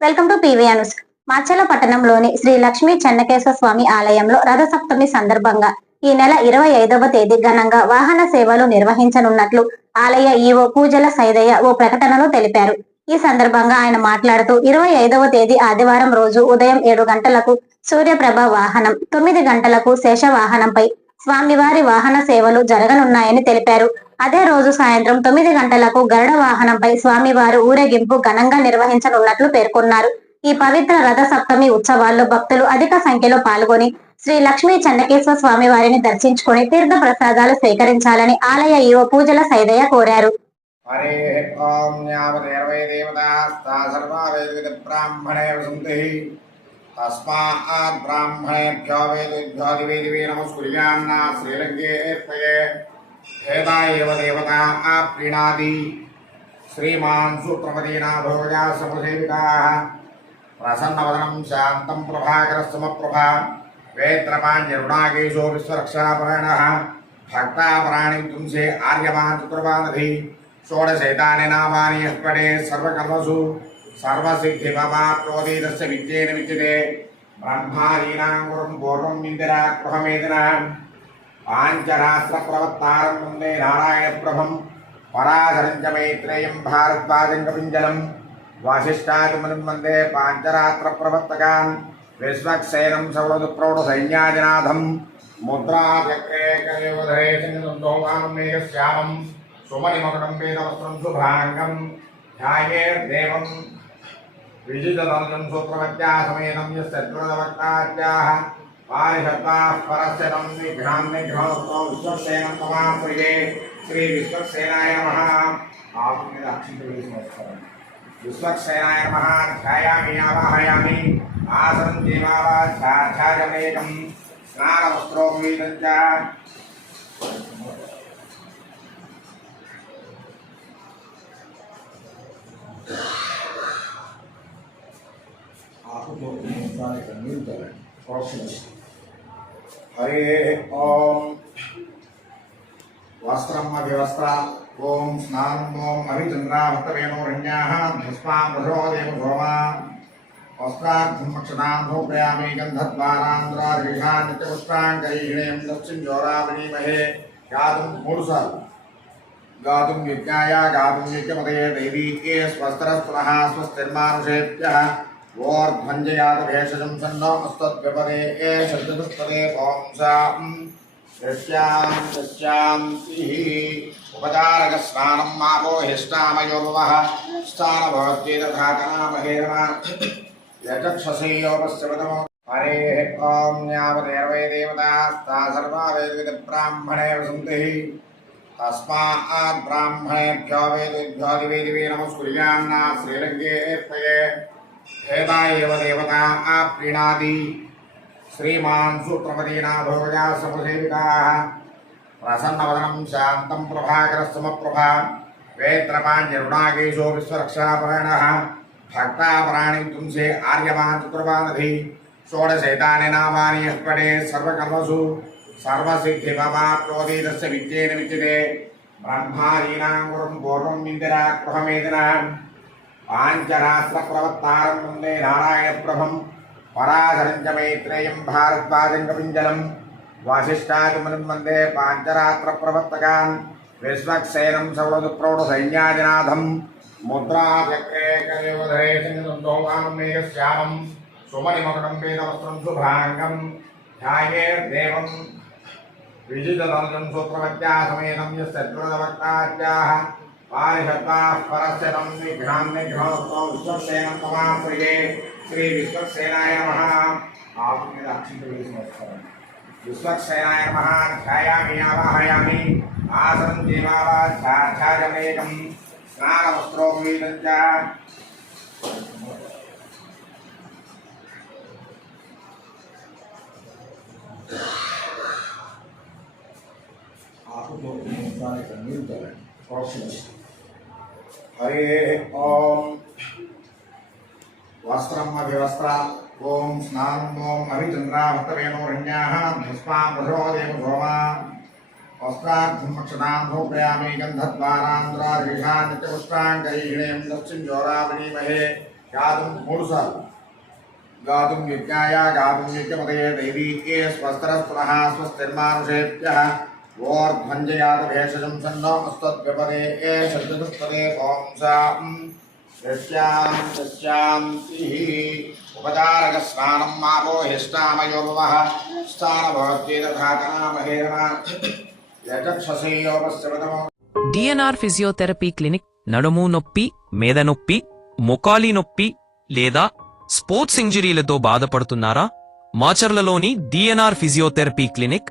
Welcome to PVR news. Machala పట్టణంలోని శ్రీ లక్ష్మీ చెన్నకేశ్వర స్వామి ఆలయంలో రథసప్తమి సందర్భంగా ఈ నెల ఇరవై ఐదవ తేదీ ఘనంగా వాహన సేవలు నిర్వహించనున్నట్లు ఆలయ ఈవో పూజల సైదయ్య ఓ ప్రకటనలో తెలిపారు. ఈ సందర్భంగా ఆయన మాట్లాడుతూ ఇరవై ఐదవ తేదీ ఆదివారం రోజు ఉదయం ఏడు గంటలకు సూర్యప్రభ వాహనం తొమ్మిది గంటలకు శేష వాహనంపై స్వామివారి వాహన సేవలు జరగనున్నాయని తెలిపారు. అదే రోజు సాయంత్రం తొమ్మిది గంటలకు గరుడ వాహనంపై స్వామివారు ఊరేగింపు ఘనంగా నిర్వహించనున్నట్లు పేర్కొన్నారు. ఈ పవిత్ర రథ సప్తమి ఉత్సవాల్లో భక్తులు అధిక సంఖ్యలో పాల్గొని శ్రీ లక్ష్మీ చెన్నకేశ్వర స్వామి వారిని దర్శించుకుని తీర్థ ప్రసాదాలు సేకరించాలని ఆలయ ఈవో పూజల సైదయ్య కోరారు. తస్మాత్ బ్రాహ్మణేభ్యో వేదిభ్యో దివేదివే హేతా ఏవ దేవతా ప్రీణాది శ్రీమాన్ సుప్రమదీనా భోజా సమసేవికా ప్రసన్నవదనం శాంతం ప్రభాకరస్తమప్రభా వేత్రపాణ్యరుణాకేశో విశ్వరక్షాపరాయణ భక్తాపరాణి పుంసే ఆర్యమాన్ చతుర్వానధి షోడశైతాని నామాని యః పడే సర్వకర్మసు సర్వసిద్ధిమవాప్నోదీతస్య విద్యేన విద్యతే బ్రహ్మాదీనాం గురుం పూర్వం ఇందిరాగృహమేదినాం పాంచరాత్రప్రవత్తారం వందే నారాయణప్రభం పరాశరం చ మైత్రేయం భారద్వాజం కపింజలం వాసిష్ఠాదిమునిం వందే పాంచరాత్రప్రవర్తకాన్ విశ్వక్సేనం సౌరదు ప్రౌఢసైన్యాదినాథం ముద్రాచక్రే కలయోధరే శ్యామం మేఘశ్యామం సుమణిమకుటం వేదవస్త్రం శుభాంగం ధ్యాయేర్దేవం वायहताः परस्यतं निघ्रां निघ्नोत्तम विश्वसेन तमाप्रिये श्री विश्वक्सेनाय नमः आपने दक्षिण प्रवेश नमस्कार विश्वक्सेनाय नमः ध्यायामि, आवाहयामि। आसनं देवावाध्याध्यायमेकं स्नानवस्त्रोपवीतञ्च। आपको तो इंसान एक न्यूनतम ऑप्शन है। हरे ओम। वस्त्रम अभिवस्त्र ओम स्नान ओम हरिचंद्रा भस्मां रसो देव सोमा वस्त्रार्थं रक्षणां भोपयामि गन्धद्वारान्ध्रादृशान् नित्यपुष्पाङ्गरीहिणीं तस्मिन् जोरावणीमहे गातुं गातुं गातुं स्वस्तिर्मानुषेभ्यः। ఓర్ధ్వంజయాత భేషజం సన్నో అస్తద్వ్యపదే ఏ శబ్దదుస్తదే పాంసాం యస్యాం యస్యాం ఉపచారక స్నానం మాపో హిష్టామయోభవः స్థానభవత్యేతథాకనామహేరమ యచక్షసేయోపశ్చమతమో హరే ఓం యావదేర్వై దేవతాస్తా సర్వా వేదిత బ్రాహ్మణే వసంతి తస్మాత్ బ్రాహ్మణేభ్యో వేదిభ్యో దివేదివే నమస్కుర్యాన్న శ్రీలంకేర్పయే హేతా ఏవ దేవతా ప్రీణాది శ్రీమాన్ సుప్రమదీనా భోజా సమసేవికా ప్రసన్నవదనం శాంతం ప్రభాకరస్తమప్రభా వేత్రపాణ్యరుణాకేశో విశ్వరక్షాపరాయణ భక్తాపరాణి పుంసే ఆర్యమాన్ చతుర్వానధి షోడశైతాని నామాని యః పడే సర్వకర్మసు సర్వసిద్ధిమవాప్నోదీతస్య విద్యేన విద్యతే బ్రహ్మాదీనాం గురుం పూర్వం ఇందిరా ఇందిరాగృహమేదినాం పాంచరాత్రప్రవత్తారం వందే నారాయణప్రభం పరాశరం చ మైత్రేయం భారద్వాజం కపింజలం వాసిష్ఠాదిమునిం వందే పాంచరాత్రప్రవర్తకాన్ విశ్వక్సేనం సౌరదు ప్రౌఢసైన్యాదినాథం ముద్రాచక్రే కలయోధరే సంగం సుమణిమకుటం వేదవస్త్రం శుభాంగం ధ్యాయేర్దేవం पारिहताः परस्यनं निघ्नां निघ्नोत्सवं विश्वसेनं तमाश्रिये श्रीविश्वक्सेनाय नमः आपके दक्षिणप्रवेश महोत्सव विश्वक्सेनाय नमः ध्यायामि, आवाहयामि। आसनं देवावाध्याध्यायमेकं स्नानवस्त्रोपवीतं च आपको तो इंसान का मिलता है। प्रोसेस हरे ओम वस्त्रम व्यवस्था ओम स्नान ओम हरिचंद्रा वस्त्रेणोरण्याः भस्मा वशो देवभोमा वस्त्रार्थं मक्षणां भोप्रयामि गन्धद्वारान्ध्रादीषा नित्यपुष्पाङ्गरीहिणीं दक्षिण जोरावणीमहे गातुं मूर्सा गातुं यज्ञाय गातुं यज्ञपदये दैवीके स्वस्त्रः स्वस्तिर्मानुषेभ्यः ఓర్ధ్వంజయాత భేషజం సన్నో ఏ శబ్దదుష్పదే ఓంసాం యస్యాం యస్యాంతిః ఉపచారక స్నానం మాపో హిష్టామయోభవः స్థానభవత్యేత ధాకనామహేరణ యచక్షసేయోపశ్చవతమో డిఎన్ఆర్ ఫిజియోథెరపీ క్లినిక్ నడుము నొప్పి మేద నొప్పి మొకాలి నొప్పి లేదా స్పోర్ట్స్ ఇంజరీలతో బాధపడుతున్నారా? మాచర్లలోని DNR physiotherapy clinic